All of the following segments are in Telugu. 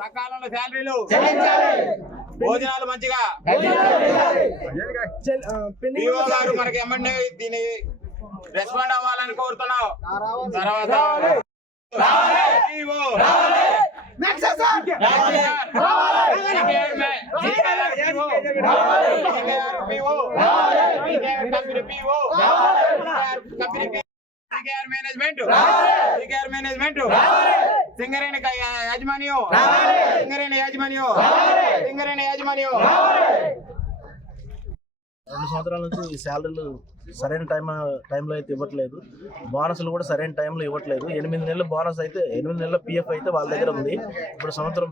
సకాలంలో శాలరీలు భోజనాలు మంచిగా పిఓ గారు మనకి ఎమ్మెల్యే దీన్ని రెస్పాండ్ అవ్వాలని కోరుతున్నాం. తర్వాత మేనేజ్మెంట్ సింగరేణి యాజమాన్యం 2 సంవత్సరాల నుంచి ఈ శాలరీలు సరైన టైంలో అయితే ఇవ్వట్లేదు. బోనస్లు కూడా సరైన టైంలో ఇవ్వట్లేదు. 8 నెలల బోనస్ అయితే 8 నెలల పిఎఫ్ అయితే వాళ్ళ దగ్గర ఉంది. ఇప్పుడు సంవత్సరం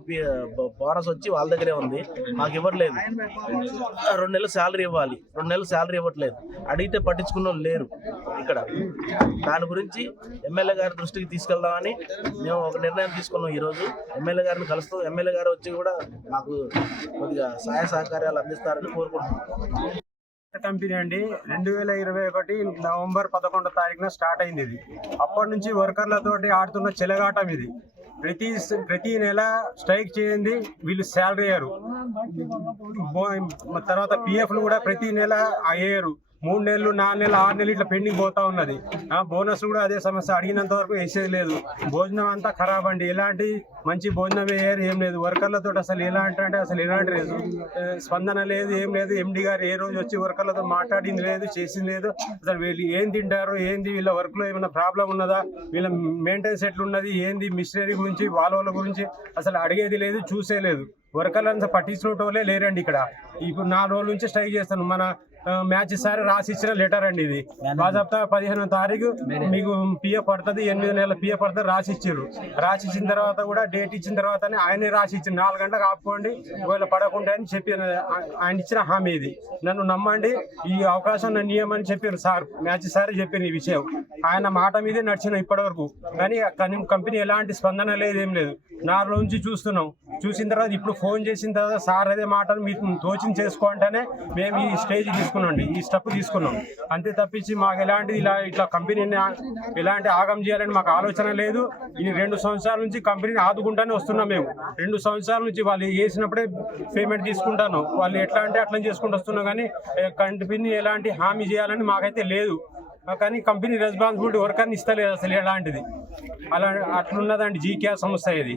బోనస్ వచ్చి వాళ్ళ దగ్గరే ఉంది, మాకు ఇవ్వట్లేదు. 2 నెలల శాలరీ ఇవ్వాలి, 2 నెలల శాలరీ ఇవ్వట్లేదు. అడిగితే పట్టించుకున్న వాళ్ళు లేరు ఇక్కడ. దాని గురించి ఎమ్మెల్యే గారి దృష్టికి తీసుకెళ్దామని మేము ఒక నిర్ణయం తీసుకున్నాం. ఈరోజు ఎమ్మెల్యే గారిని కలుస్తాం. ఎమ్మెల్యే గారు వచ్చి కూడా మాకు కొద్దిగా సహాయ సహకార్యాలు అందిస్తారని కోరుకుంటున్నాం. కంపెనీ అండి 2021 నవంబర్ 11వ తారీఖున స్టార్ట్ అయింది. ఇది అప్పటి నుంచి వర్కర్లతోటి ఆడుతున్న చెలగాటం ఇది. ప్రతి నెల స్ట్రైక్ చేయండి వీళ్ళు శాలరీ అయ్యారు. తర్వాత పిఎఫ్లు కూడా ప్రతి నెల అయ్యారు. 3 నెలలు 4 నెలలు 6 నెలలు ఇట్లా పెండింగ్ పోతా ఉన్నది. బోనస్ కూడా అదే సమస్య, అడిగినంత వరకు వేసేది లేదు. భోజనం అంతా ఖరాబ్ అండి, ఎలాంటి మంచి భోజనం వేయరు, ఏం లేదు. వర్కర్లతో అసలు ఎలాంటి అసలు ఎలాంటి లేదు, స్పందన లేదు, ఏం లేదు. ఎండి గారు ఏ రోజు వచ్చి వర్కర్లతో మాట్లాడింది లేదు, చేసింది లేదు. అసలు వీళ్ళు ఏం తింటారు, ఏంది, వీళ్ళ వర్క్లో ఏమైనా ప్రాబ్లం ఉన్నదా, వీళ్ళ మెయింటెనెన్స్ ఎట్లున్నది, ఏంది, మిషనరీ గురించి వాళ్ళ గురించి అసలు అడిగేది లేదు, చూసే లేదు. వర్కర్లంతా పట్టించుకోవటోలే లేరండి ఇక్కడ. ఇప్పుడు 4 రోజుల నుంచి స్ట్రైక్ చేస్తాను. మన మ్యాచ్ సారి రాసి ఇచ్చిన లెటర్ అండి ఇది. బాజాబ్తా 15వ తారీఖు మీకు పిఎఫ్ పడుతుంది, 8 నెలల పిఎఫ్ పడుతుంది రాసి ఇచ్చారు. రాసి ఇచ్చిన తర్వాత కూడా డేట్ ఇచ్చిన తర్వాతనే ఆయనే రాసి ఇచ్చిన 4 గంటలకు ఆపుకోండి ఒకవేళ పడకుండా అని చెప్పి ఆయన ఇచ్చిన హామీ ఇది. నన్ను నమ్మండి, ఈ అవకాశం నన్ను ఇవ్వమని చెప్పారు సార్, మ్యాచ్ సార్ చెప్పారు ఈ విషయం. ఆయన మాట మీదే నడిచిన ఇప్పటి వరకు. కానీ కంపెనీ ఎలాంటి స్పందన లేదు, ఏం లేదు. 4 రోజుల నుంచి చూస్తున్నాం. చూసిన తర్వాత ఇప్పుడు ఫోన్ చేసిన తర్వాత సార్ అదే మాటలు మీకు తోచింగ్ చేసుకోంటేనే మేము ఈ స్టేజ్ తీసుకున్నాండి, ఈ స్టెప్ తీసుకున్నాం. అంతే తప్పించి మాకు ఎలాంటిది ఇట్లా కంపెనీని ఎలాంటి ఆగం చేయాలని మాకు ఆలోచన లేదు. ఇది 2 సంవత్సరాల నుంచి కంపెనీని ఆదుకుంటానే వస్తున్నాం మేము. 2 సంవత్సరాల నుంచి వాళ్ళు చేసినప్పుడే పేమెంట్ తీసుకుంటాను. వాళ్ళు ఎట్లా అంటే అట్లా చేసుకుంటూ వస్తున్నాం. కానీ కంపెనీ ఎలాంటి హామీ చేయాలని మాకైతే లేదు. కానీ కంపెనీ రెస్పాన్సిబిలిటీ వర్కర్ని ఇస్తలేదు అసలు ఎలాంటిది. అట్లున్నదండి జీకే సంస్థ ఇది.